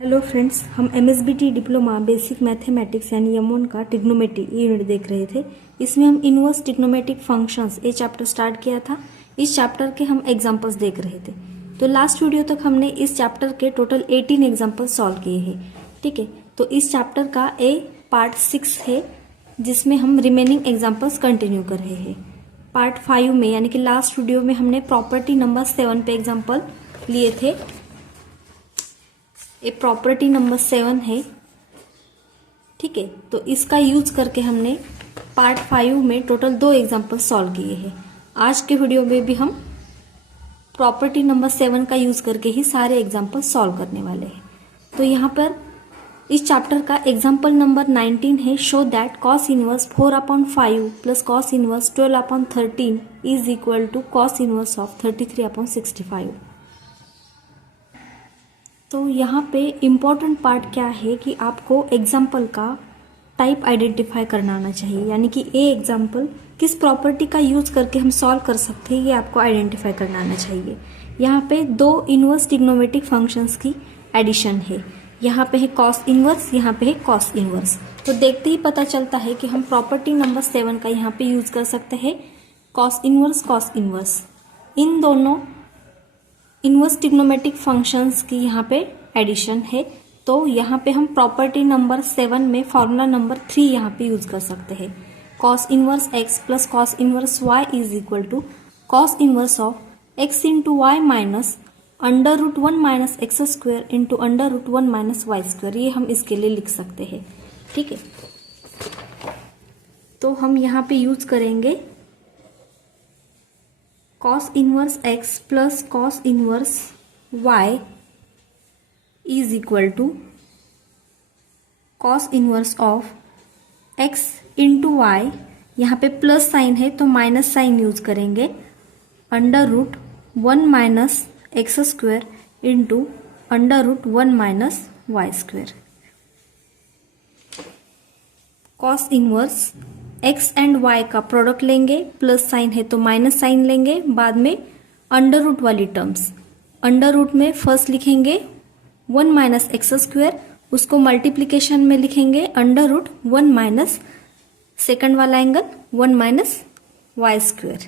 Hello friends, हम MSBT diploma basic mathematics यानी यमोन का ट्रिग्नोमेट्री यूनिट देख रहे थे। इसमें हम इनवर्स ट्रिग्नोमेट्रिक फंक्शंस ये चैप्टर स्टार्ट किया था। इस चैप्टर के हम एग्जांपल्स देख रहे थे। तो लास्ट वीडियो तक हमने इस चैप्टर के टोटल 18 एग्जांपल्स सॉल्व किए हैं। ठीक है, तो इस चैप्टर का पार्ट 6 है जिसमें हम रिमेनिंग एग्जाम्पल्स कंटिन्यू कर रहे हैं। पार्ट 5 में यानी कि लास्ट वीडियो में हमने प्रॉपर्टी नंबर 7 पे एग्जाम्पल लिए थे। ये प्रॉपर्टी नंबर 7 है। ठीक है, तो इसका यूज करके हमने पार्ट 5 में टोटल 2 एग्जाम्पल सॉल्व किए हैं। आज के वीडियो में भी हम प्रॉपर्टी नंबर 7 का यूज करके ही सारे एग्जाम्पल सॉल्व करने वाले हैं। तो यहाँ पर इस चैप्टर का एग्जाम्पल नंबर 19 है। Show that cos inverse 4/5 plus cos inverse 12/13 is equal to cos inverse of 33/65। तो यहाँ पे इम्पॉर्टेंट पार्ट क्या है कि आपको एग्जाम्पल का टाइप आइडेंटिफाई करना आना चाहिए, यानी कि ये एग्जाम्पल किस प्रॉपर्टी का यूज करके हम सॉल्व कर सकते हैं ये आपको आइडेंटिफाई करना आना चाहिए। यहाँ पे 2 इनवर्स ट्रिग्नोमेट्रिक फंक्शंस की एडिशन है। यहाँ पे है कॉस इनवर्स, यहाँ पे है कॉस इनवर्स। तो देखते ही पता चलता है कि हम प्रॉपर्टी नंबर 7 का यहाँ पे यूज कर सकते हैं। कॉस इनवर्स इन दोनों इनवर्स ट्रिग्नोमेट्रिक फंक्शंस की यहाँ पे एडिशन है। तो यहाँ पे हम प्रॉपर्टी नंबर 7 में फॉर्मूला नंबर 3 यहाँ पे यूज कर सकते हैं। Cos inverse x plus cos inverse y is equal to cos inverse of x into y minus √1 minus x square into √1 minus y square. ये हम इसके लिए लिख सकते हैं। ठीक है, तो हम यहाँ पे यूज करेंगे cos inverse x plus cos inverse y is equal to cos inverse of x into y. यहाँ पे प्लस साइन है तो माइनस साइन यूज करेंगे √1 minus x square into √1 minus y square. Cos inverse x and y का product लेंगे, plus sign है तो minus sign लेंगे, बाद में अंडर रूट वाली टर्म्स। अंडर रूट में फर्स्ट लिखेंगे 1 माइनस एक्स स्क्वेयर, उसको मल्टीप्लीकेशन में लिखेंगे √1 माइनस सेकंड वाला एंगल 1 माइनस वाई स्क्वेयर।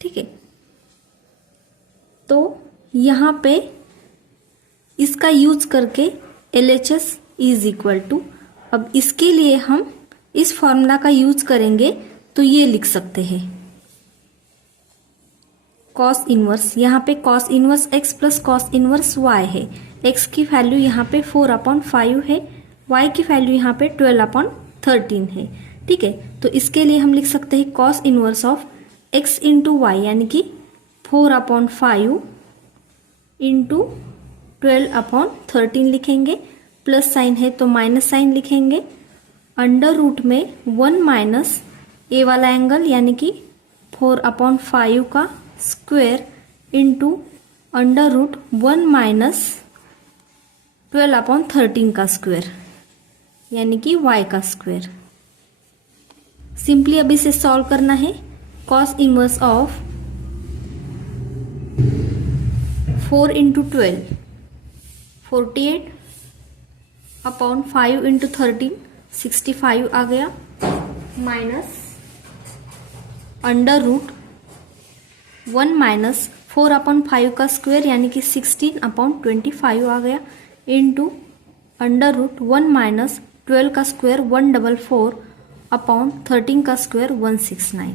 ठीक है, तो यहाँ पे इसका यूज करके LHS इज इक्वल टू, अब इसके लिए हम इस फॉर्मूला का यूज करेंगे तो ये लिख सकते हैं कॉस इनवर्स। यहाँ पे cos inverse x plus cos inverse y है। x की वैल्यू यहाँ पे 4/5 है, y की वैल्यू यहाँ पे 12/13 है। ठीक है, तो इसके लिए हम लिख सकते हैं cos inverse of x into y, यानी कि 4/5 इंटू 12/13 लिखेंगे, प्लस साइन है तो माइनस साइन लिखेंगे, अंडर रूट में 1 माइनस ए वाला एंगल यानी कि 4/5 का स्क्वायर इंटू √1 माइनस 12/13 का स्क्वायर यानी कि y का स्क्वायर। सिंपली अब इसे सॉल्व करना है। Cos inverse of 4 into 12 48/5 into 13 65 आ गया, माइनस √1 माइनस 4/5 का स्क्वायर यानी कि 16/25 आ गया, इंटू √1 माइनस 12 का स्क्वायर 144/13 का square 169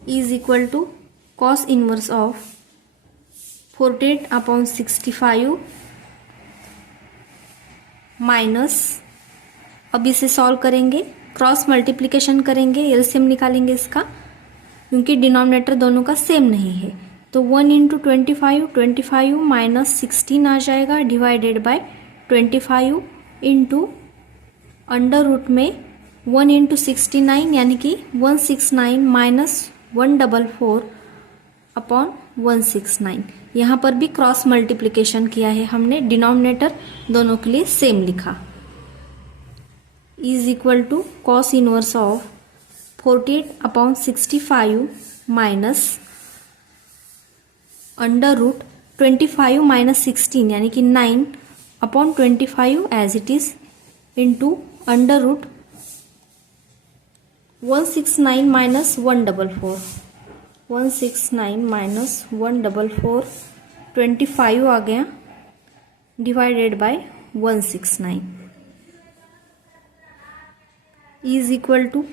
is equal to cos inverse of 48/65 minus, अब इसे सॉल्व करेंगे, क्रॉस मल्टीप्लिकेशन करेंगे, एलसीएम निकालेंगे इसका, क्योंकि डिनोमिनेटर दोनों का सेम नहीं है। तो 1 इंटू 25 माइनस 16 आ जाएगा, divided by 25 into under root में 1 इंटू 69 यानी कि 169 माइनस 144/169। यहाँ पर भी क्रॉस मल्टीप्लिकेशन किया है हमने, डिनोमिनेटर दोनों के लिए सेम लिखा, is equal to cos inverse of 48/65 minus under root 25 minus 16 यानी कि 9 upon 25 as it is into under root 169 minus 144, 169 minus 144 25 आ गया divided by 169 is equal to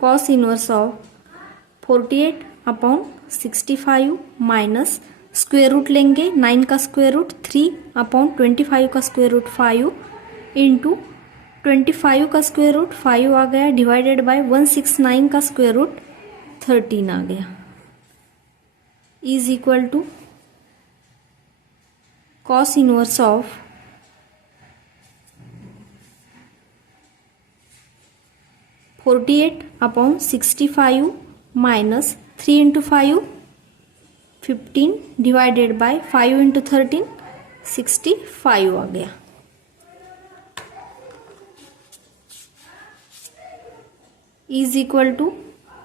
cos inverse of 48 upon 65 minus square root लेंगे 9 का square root 3 upon 25 का square root 5 into 25 का square root 5 आ गया divided by 169 का square root 13 आ गया is equal to cos inverse of 48 upon 65 minus 3 into 5 15 divided by 5 into 13 65 आ गया is equal to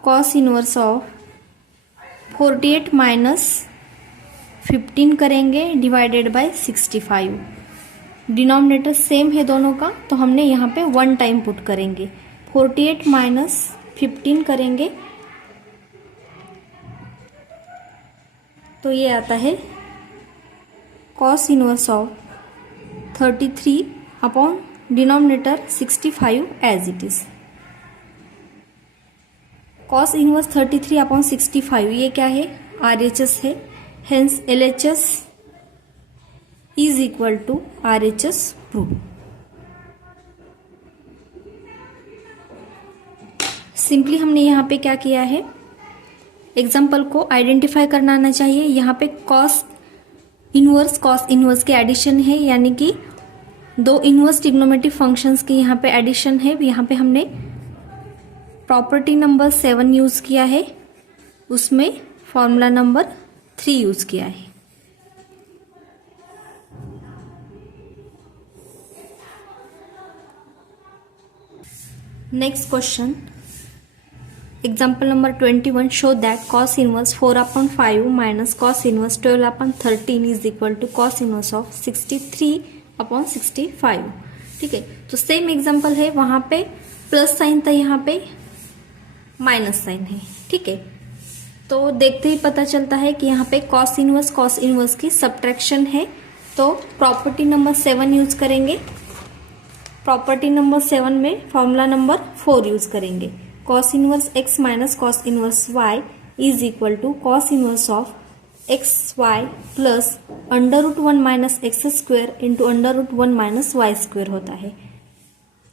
cos inverse of 48 minus 15 करेंगे divided by 65। Denominator same है दोनों का तो हमने यहाँ पे 1 टाइम पुट करेंगे 48 माइनस 15 करेंगे तो ये आता है cos inverse of 33 upon denominator 65 as it is. Cos inverse 33 upon 65 ये क्या है RHS है hence LHS is equal to RHS prove. Simply हमने यहाँ पे क्या किया है एग्जाम्पल को आइडेंटिफाई करना आना चाहिए। यहाँ पे कॉस इनवर्स के एडिशन है यानी कि दो इनवर्स ट्रिग्नोमेट्रिक फंक्शंस के यहाँ पे एडिशन है। यहाँ पे हमने प्रॉपर्टी नंबर 7 यूज किया है उसमें फॉर्मूला नंबर 3 यूज किया है। Next question example number 21 show that cos inverse 4/5 minus cos inverse 12/13 is equal to cos inverse of 63/65। ठीक है तो सेम एग्जाम्पल है वहां पे प्लस साइन था यहाँ पे माइनस साइन है। ठीक है तो देखते ही पता चलता है कि यहाँ पे कॉस इनवर्स की सब्ट्रैक्शन है तो प्रॉपर्टी नंबर 7 यूज करेंगे। प्रॉपर्टी नंबर 7 में फॉर्मूला नंबर 4 यूज करेंगे। Cos inverse x minus cos inverse y is equal to cos inverse of xy plus under root 1 minus x square into under root 1 minus y square होता है।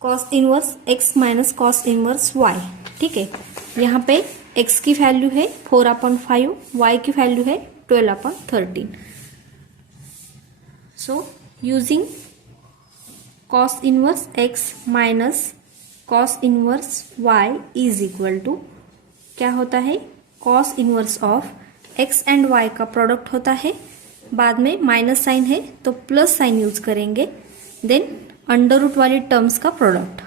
Cos inverse x minus cos inverse y। ठीक है यहाँ पे x की value है 4/5 y की value है 12/13। So using cos inverse x minus cos inverse y is equal to क्या होता है cos inverse of x and y का प्रोडक्ट होता है। बाद में माइनस साइन है तो प्लस साइन यूज करेंगे देन अंडर रूट वाली टर्म्स का प्रोडक्ट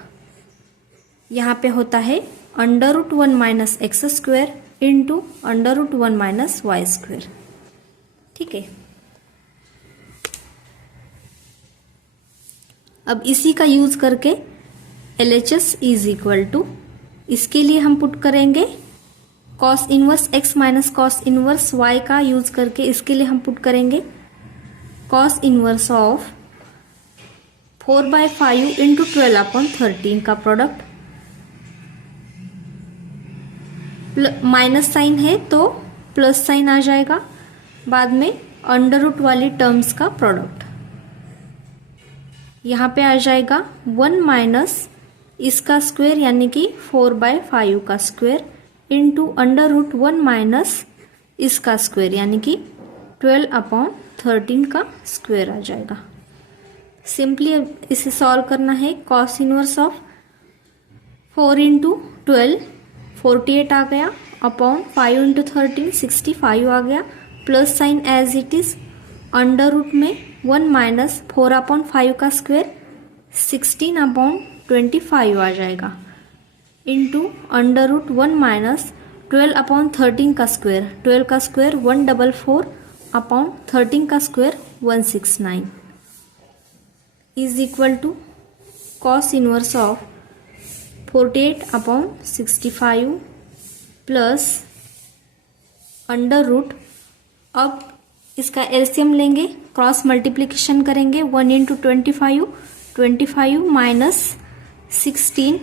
यहाँ पे होता है under root 1 minus x square into under root 1 minus y square. ठीक है अब इसी का यूज करके LHS इज इक्वल टू इसके लिए हम पुट करेंगे cos inverse x minus cos inverse y का यूज करके इसके लिए हम पुट करेंगे कॉस इनवर्स ऑफ 4/5 इंटू 12/13 का प्रोडक्ट माइनस साइन है तो प्लस साइन आ जाएगा बाद में अंडर रूट वाली टर्म्स का प्रोडक्ट यहाँ पे आ जाएगा 1 माइनस इसका स्क्वायर यानी कि 4/5 का square into under root 1 minus इसका स्क्वायर यानी कि 12/13 का स्क्वायर आ जाएगा। सिंपली इसे सॉल्व करना है कॉस इनवर्स ऑफ 4 इंटू 12 48 आ गया अपॉन 5 इंटू 13 65 आ गया plus sign as it is under root में 1 माइनस 4/5 का स्क्वायर 16/25 आ जाएगा इंटू अंडर रूट 1 माइनस 12/13 का स्क्वायर 12 का स्क्वायर 144 अपॉन 13 का square 169 is equal to cos inverse of 48 upon 65 plus under root. अब इसका एलसीएम लेंगे, क्रॉस मल्टीप्लिकेशन करेंगे, 1 इंटू 25 माइनस 16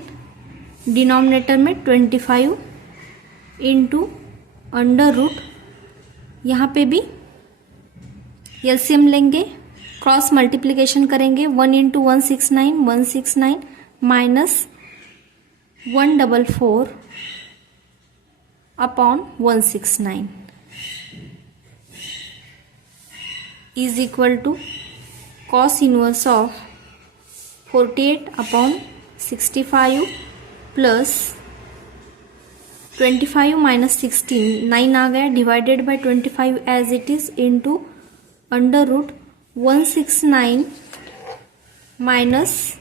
डिनोमिनेटर में 25 इंटू अंडर रूट। यहाँ पे भी एलसीएम लेंगे, क्रॉस मल्टीप्लिकेशन करेंगे, 1 into 169 minus 144 upon 169 is equal to cos inverse of 48 upon 65 plus 25 minus 16 9 आ गया, divided by 25 as it is into under root 169 minus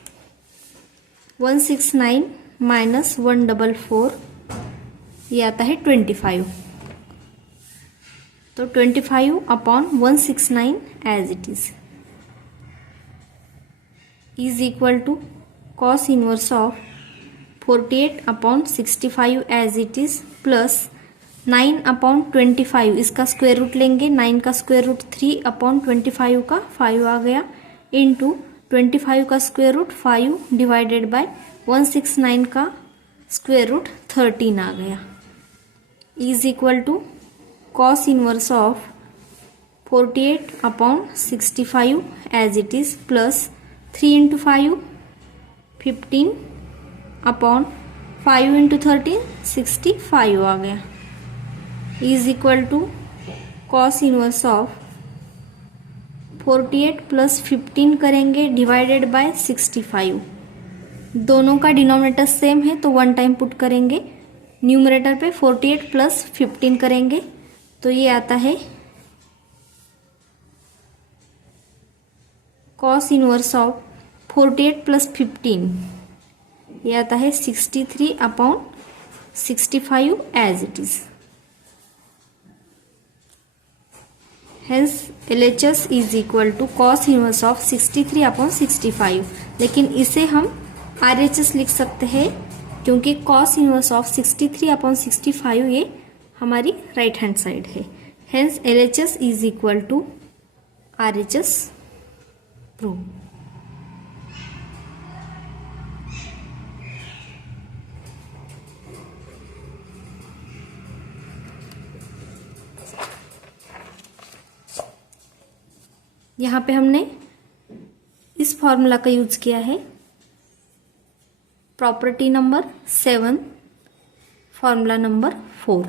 144, ये आता है 25। तो 25 upon 169 as it is equal to cos inverse of 48 upon 65 as it is plus 9 upon 25, इसका square root लेंगे, 9 का square root 3 upon 25 का 5 आ गया, इंटू 25 का स्क्वायर रूट 5 डिवाइडेड बाय 169 का स्क्वायर रूट 13 आ गया, is equal to cos inverse of 48 upon 65 as it is plus 3 into 5 15 upon 5 into 13 65 आ गया, is equal to cos inverse of 48 plus 15 करेंगे divided by 65। दोनों का डिनोमिनेटर सेम है तो 1 टाइम पुट करेंगे, न्यूमरेटर पे 48 प्लस 15 करेंगे तो ये आता है कॉस इनवर्स ऑफ 48 प्लस 15, ये आता है 63 upon 65 as it is. Hence LHS is equal to cos inverse of 63 upon 65, लेकिन इसे हम RHS लिख सकते हैं क्योंकि कॉस इनवर्स ऑफ 63 अपॉन 65 ये हमारी राइट हैंड साइड है। Hence LHS is equal to RHS prove. यहाँ पे हमने इस फॉर्मूला का यूज किया है, property number 7 formula number 4।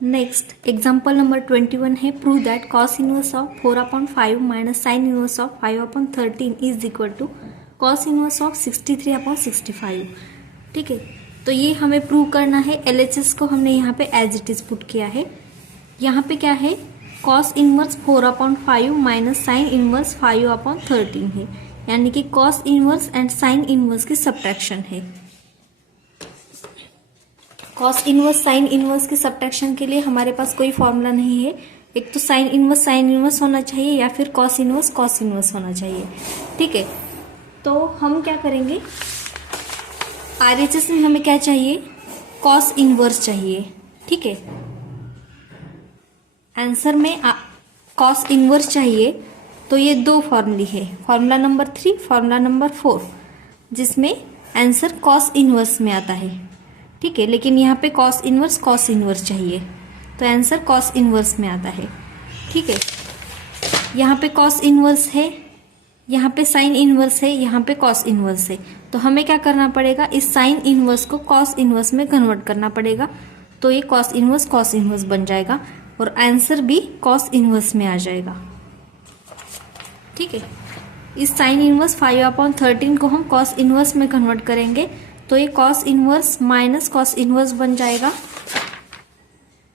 Next example number 21 है, prove that cos inverse of 4/5 minus sine inverse of 5/13 is equal to cos inverse of 63/65। ठीक है, तो ये हमें प्रूव करना है। LHS को हमने यहाँ पे एज इट इज पुट किया है। यहाँ पे क्या है, cos inverse 4/5 minus sine inverse 5/13 है, यानी कि cos inverse and sine inverse की सब्ट्रैक्शन है। कॉस इनवर्स साइन इनवर्स की सब्ट्रैक्शन के लिए हमारे पास कोई फॉर्मूला नहीं है, एक तो साइन इनवर्स होना चाहिए या फिर कॉस इनवर्स होना चाहिए। ठीक है, तो हम क्या करेंगे, RHS में हमें क्या चाहिए, कॉस इनवर्स चाहिए। ठीक है, आंसर में कॉस इनवर्स चाहिए, तो ये दो फॉर्मूले है, फॉर्मूला नंबर 3 फॉर्मूला नंबर 4, जिसमें आंसर कॉस इनवर्स में आता है। ठीक है, लेकिन यहाँ पे कॉस इनवर्स चाहिए तो आंसर कॉस इनवर्स में आता है। ठीक है, यहाँ पे कॉस इनवर्स है, यहाँ पे साइन इनवर्स है, यहाँ पे कॉस इनवर्स है, तो हमें क्या करना पड़ेगा, इस साइन इनवर्स को कॉस इनवर्स में कन्वर्ट करना पड़ेगा, तो ये कॉस इनवर्स बन जाएगा और आंसर भी कॉस इनवर्स में आ जाएगा। ठीक है, इस साइन इनवर्स 5/13 को हम कॉस इनवर्स में कन्वर्ट करेंगे तो ये cos inverse minus cos inverse बन जाएगा।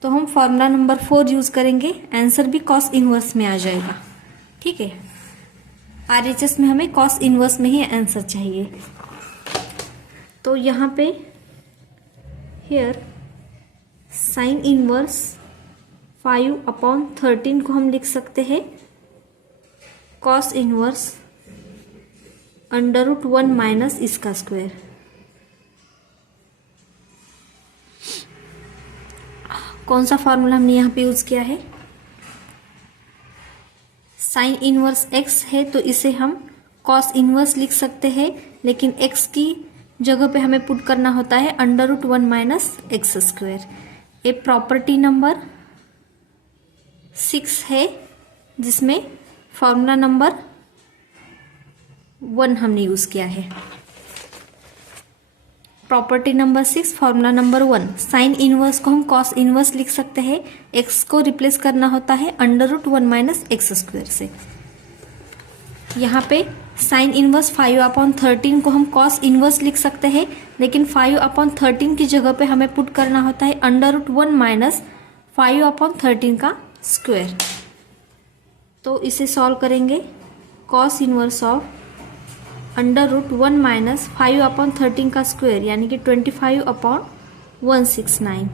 तो हम फॉर्मूला नंबर 4 यूज करेंगे, आंसर भी कॉस इनवर्स में आ जाएगा। ठीक है, RHS में हमें कॉस इनवर्स में ही आंसर चाहिए। तो यहाँ पे हियर साइन इनवर्स 5/13 को हम लिख सकते हैं कॉस इनवर्स √1 माइनस इसका स्क्वायर। कौन सा फॉर्मूला हमने यहाँ पे यूज किया है? साइन इनवर्स x है तो इसे हम कॉस इनवर्स लिख सकते हैं, लेकिन x की जगह पे हमें पुट करना होता है √1 माइनस एक्स स्क्वायर। ये प्रॉपर्टी नंबर 6 है जिसमें फॉर्मूला नंबर 1 हमने यूज किया है। Property number 6 formula number 1, sign inverse को हम कॉस इनवर्स लिख सकते हैं, x को रिप्लेस करना होता है √1 माइनस एक्स स्क्वायर से। यहाँ पे साइन इनवर्स 5/13 को हम कॉस इनवर्स लिख सकते हैं, लेकिन 5/13 की जगह पे हमें पुट करना होता है √1 माइनस 5/13 का स्क्वायर। तो इसे सॉल्व करेंगे, कॉस इनवर्स ऑफ √1 माइनस 5/13 का स्क्वायर यानी कि 25/169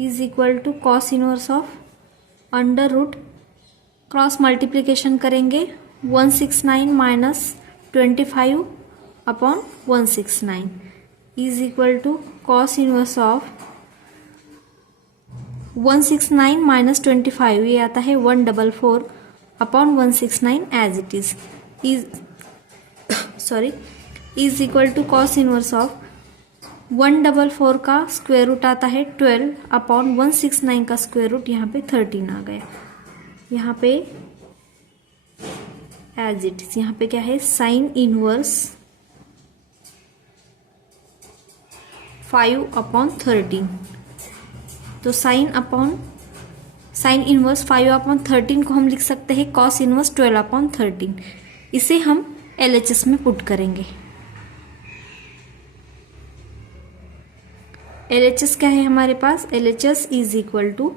is equal to cos inverse of √ cross multiplication करेंगे 169 minus 25/169 is equal to cos inverse of 169 minus 25, ये आता है 144/169 as it is is equal to cos inverse of 144 का square root आता है 12/169 का स्क्वायर रूट यहाँ पे 13 आ गया। यहाँ पे एज इट इज यहाँ पे क्या है, साइन इनवर्स 5/13, तो साइन इनवर्स 5/13 को हम लिख सकते हैं कॉस इनवर्स 12/13। इसे हम LHS में पुट करेंगे। LHS क्या है हमारे पास? LHS is equal to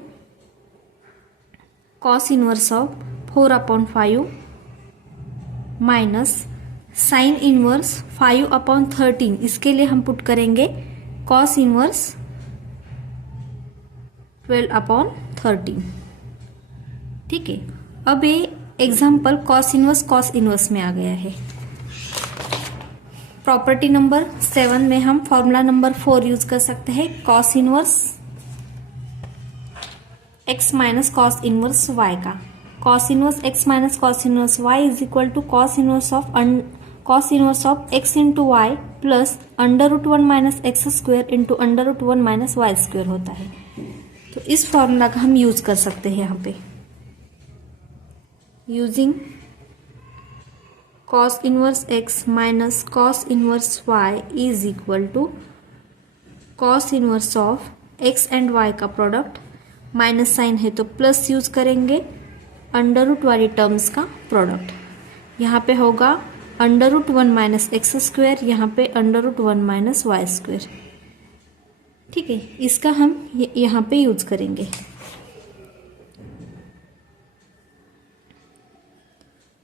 cos inverse of 4/5 minus sine inverse 5/13, इसके लिए हम पुट करेंगे कॉस इनवर्स 12/13। ठीक है, अब ये एग्जाम्पल कॉस इनवर्स में आ गया है। प्रॉपर्टी नंबर 7 में हम फॉर्मूला नंबर 4 यूज कर सकते हैं, cos inverse x minus cos inverse y का। Cos inverse x minus cos inverse y is equal to cos inverse of x into y plus √1 minus x square into √1 minus y square होता है। तो इस formula का हम use कर सकते हैं यहाँ पे, using cos inverse x minus cos inverse y is equal to cos inverse of x and y का प्रोडक्ट, माइनस साइन है तो प्लस यूज करेंगे, √ वाली टर्म्स का प्रोडक्ट। यहाँ पे होगा √1 माइनस एक्स स्क्वायर, यहाँ पे √1 माइनस वाई स्क्वायर। ठीक है, इसका हम यहाँ पे यूज करेंगे।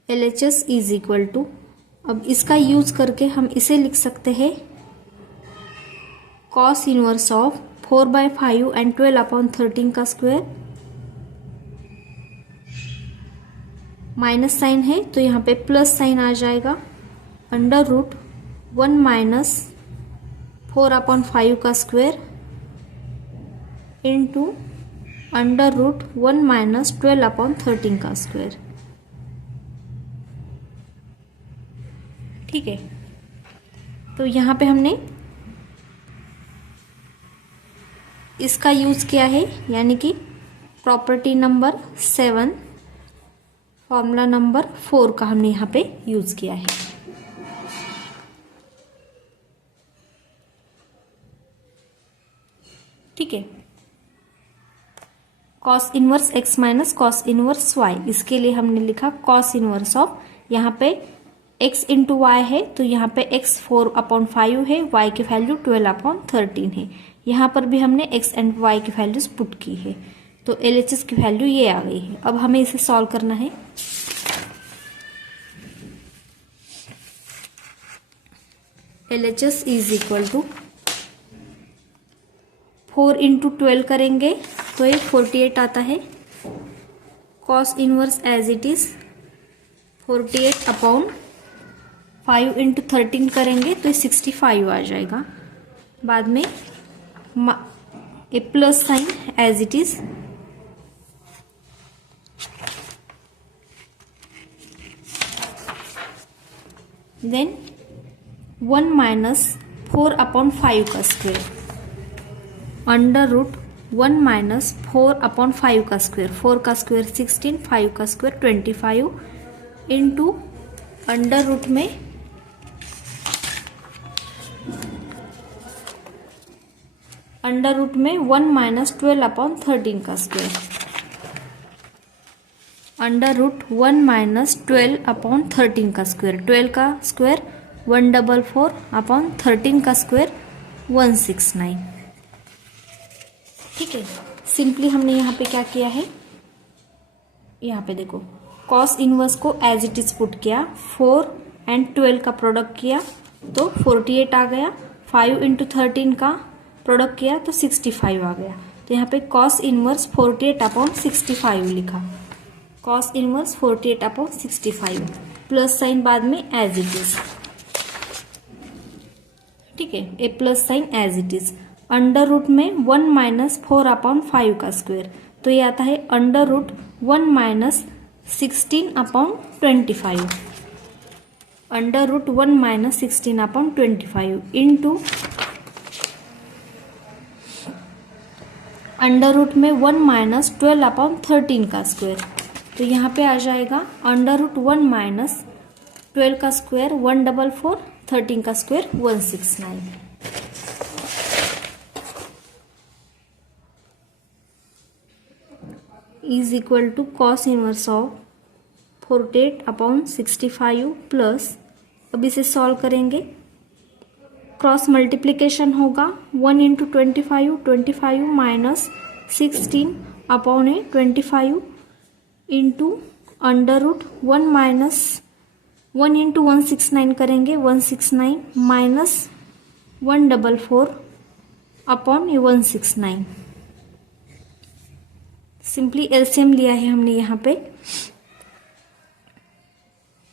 LHS इज इक्वल टू, अब इसका यूज करके हम इसे लिख सकते हैं कॉस इनवर्स ऑफ 4/5 एंड 12/13 का स्क्वायर, माइनस साइन है तो यहाँ पे प्लस साइन आ जाएगा, √1 माइनस 4/5 का स्क्वायर इंटू √1 माइनस 12/13 का स्क्वायर। ठीक है, तो यहाँ पे हमने इसका यूज किया है, यानी कि प्रॉपर्टी नंबर 7 फॉर्मूला नंबर 4 का हमने यहाँ पे यूज किया है। ठीक है, cos inverse x minus cos inverse y, इसके लिए हमने लिखा कॉस इनवर्स ऑफ, यहाँ पे x इंटू वाई है तो यहाँ पे x 4/5 है, y की वैल्यू 12/13 है। यहाँ पर भी हमने x एंड y की वैल्यूज पुट की है, तो LHS की वैल्यू ये आ गई है। अब हमें इसे सॉल्व करना है। LHS is equal to 4 into 12 करेंगे तो ये 48 आता है। Cos inverse as it is 48 upon 5 into 13 करेंगे तो 65 आ जाएगा। बाद में A plus sign as it is, then 1 minus 4 upon 5 का square, under root 1 minus 4 upon 5 का स्क्वायर, 4 का स्क्वायर 16, 5 का स्क्वायर 25 इंटू अंडर रूट में अंडर रूट में 1 माइनस 12 अपॉन 13 का square, under root 1 minus 12 upon 13 का स्क्वायर, 12 का स्क्वायर 144 अपॉन 13 का स्क्वायर 169। ठीक है, सिंपली हमने यहाँ पे क्या किया है, यहाँ पे देखो कॉस इनवर्स को एज इट इज पुट किया, 4 एंड 12 का प्रोडक्ट किया तो 48 आ गया, 5 इंटू 13 का प्रोडक्ट किया तो 65 आ गया। तो यहाँ पे कॉस इनवर्स 48 अपॉन 65 लिखा, cos inverse 48 upon 65, plus sine बाद में एज इट इज। ठीक है, A plus sign as it is. Under root में 1 माइनस 4 अपॉन 5 का स्क्वायर, तो ये आता है under root 1 minus 16 upon 25, under root 1 minus 16 upon 25 into under root में 1 माइनस 12 अपॉन 13 का स्क्वायर, तो यहाँ पे आ जाएगा अंडर रूट 1 माइनस 12 का स्क्वायर 144, 13 का square 169। Is equal to cos inverse of 48 upon 65 plus, अब इसे सॉल्व करेंगे, क्रॉस मल्टीप्लीकेशन होगा 1 into 25, 25 minus 16 upon 25 into under root 1 minus 1 into 169 करेंगे, 169 माइनस 144 अपॉन 169। सिंपली एलसीएम लिया है हमने यहाँ पे,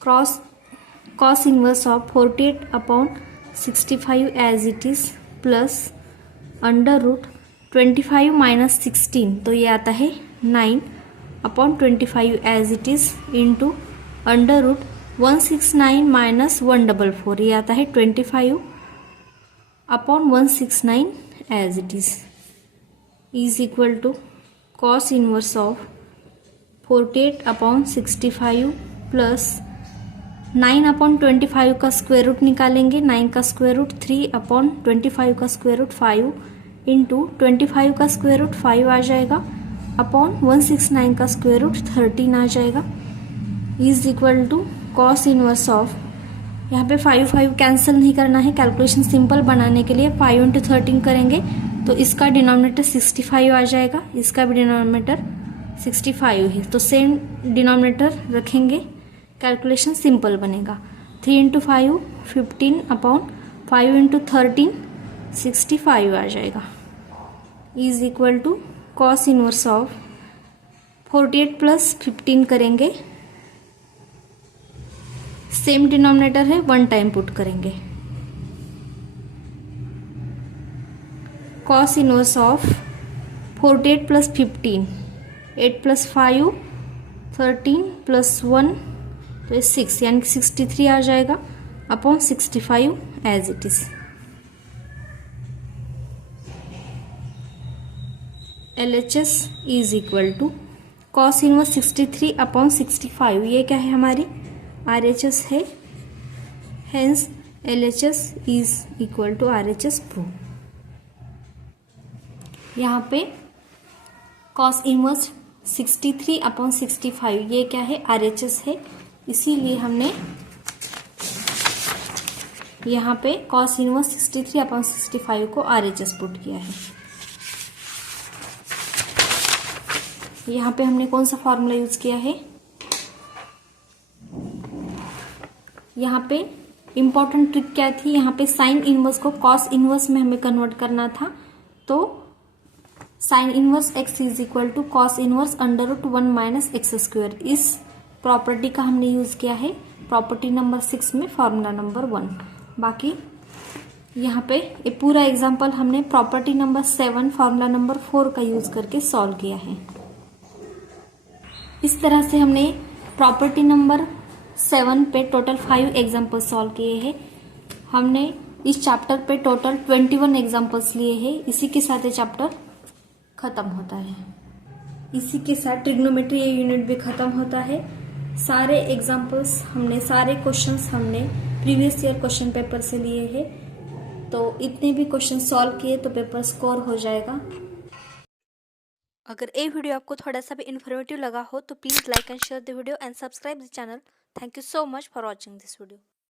cos inverse of 48 upon 65 as it is plus under root 25 minus 16, तो ये आता है 9 upon 25 as it is into under root 169 minus 144, ये आता है 25 upon 169 as it is equal to cos inverse of 48 upon 65 plus 9 upon 25 का square root निकालेंगे, 9 का स्क्वायर रूट 3 अपॉन 25 का स्क्वायर रूट 5 इंटू 25 का स्क्वायर रूट 5 आ जाएगा अपॉन 169 का स्क्वायर रूट 13 आ जाएगा, is equal to cos inverse of, यहाँ पे 5 कैंसिल नहीं करना है, कैलकुलेशन सिंपल बनाने के लिए 5 इंटू 13 करेंगे तो इसका डिनोमिनेटर 65 आ जाएगा, इसका भी डिनोमिनेटर 65 है, तो सेम डिनोमिनेटर रखेंगे, कैलकुलेशन सिंपल बनेगा। 3 इंटू 5 15 अपॉन 5 इंटू 13 65 आ जाएगा, is equal to cos inverse of 48 plus 15 करेंगे, सेम डिनोमिनेटर है, 1 टाइम पुट करेंगे, cos inverse of 48 plus 15, 8 plus 5 13 plus 1 तो 6 यानी कि 63 आ जाएगा upon 65 as it is. LHS is equal to cos inverse 63 upon 65, ये क्या है हमारी RHS है, hence LHS is equal to RHS prove. यहाँ पे कॉस इनवर्स 63 अपॉन 65 ये क्या है RHS है, इसीलिए हमने यहाँ पे कॉस इनवर्स 63 अपॉन 65 को RHS पुट किया है। यहाँ पे हमने कौन सा फॉर्मूला यूज किया है, यहाँ पे इम्पॉर्टेंट ट्रिक क्या थी, यहाँ पे साइन इनवर्स को कॉस इनवर्स में हमें कन्वर्ट करना था, तो sine inverse x is equal to cos inverse under root 1 minus x square. इस प्रॉपर्टी का हमने यूज किया है प्रॉपर्टी नंबर 6 में फॉर्मूला नंबर 1। बाकी यहाँ पे ये पूरा एग्जाम्पल हमने प्रॉपर्टी नंबर 7 फॉर्मूला नंबर 4 का यूज करके सॉल्व किया है। इस तरह से हमने प्रॉपर्टी नंबर 7 पे टोटल 5 एग्जाम्पल सॉल्व किए हैं। हमने इस चैप्टर पे टोटल 21 एग्जाम्पल्स लिए हैं। इसी के साथ ये चैप्टर खत्म होता है। इसी के साथ ट्रिग्नोमेट्री ये यूनिट भी खत्म होता है। सारे एग्जाम्पल्स हमने, सारे क्वेश्चंस हमने प्रीवियस ईयर क्वेश्चन पेपर से लिए हैं। तो इतने भी क्वेश्चन सॉल्व किए तो पेपर स्कोर हो जाएगा। अगर ये वीडियो आपको थोड़ा सा भी इन्फॉर्मेटिव लगा हो तो please like and share the video and subscribe the channel. Thank you so much for watching this video.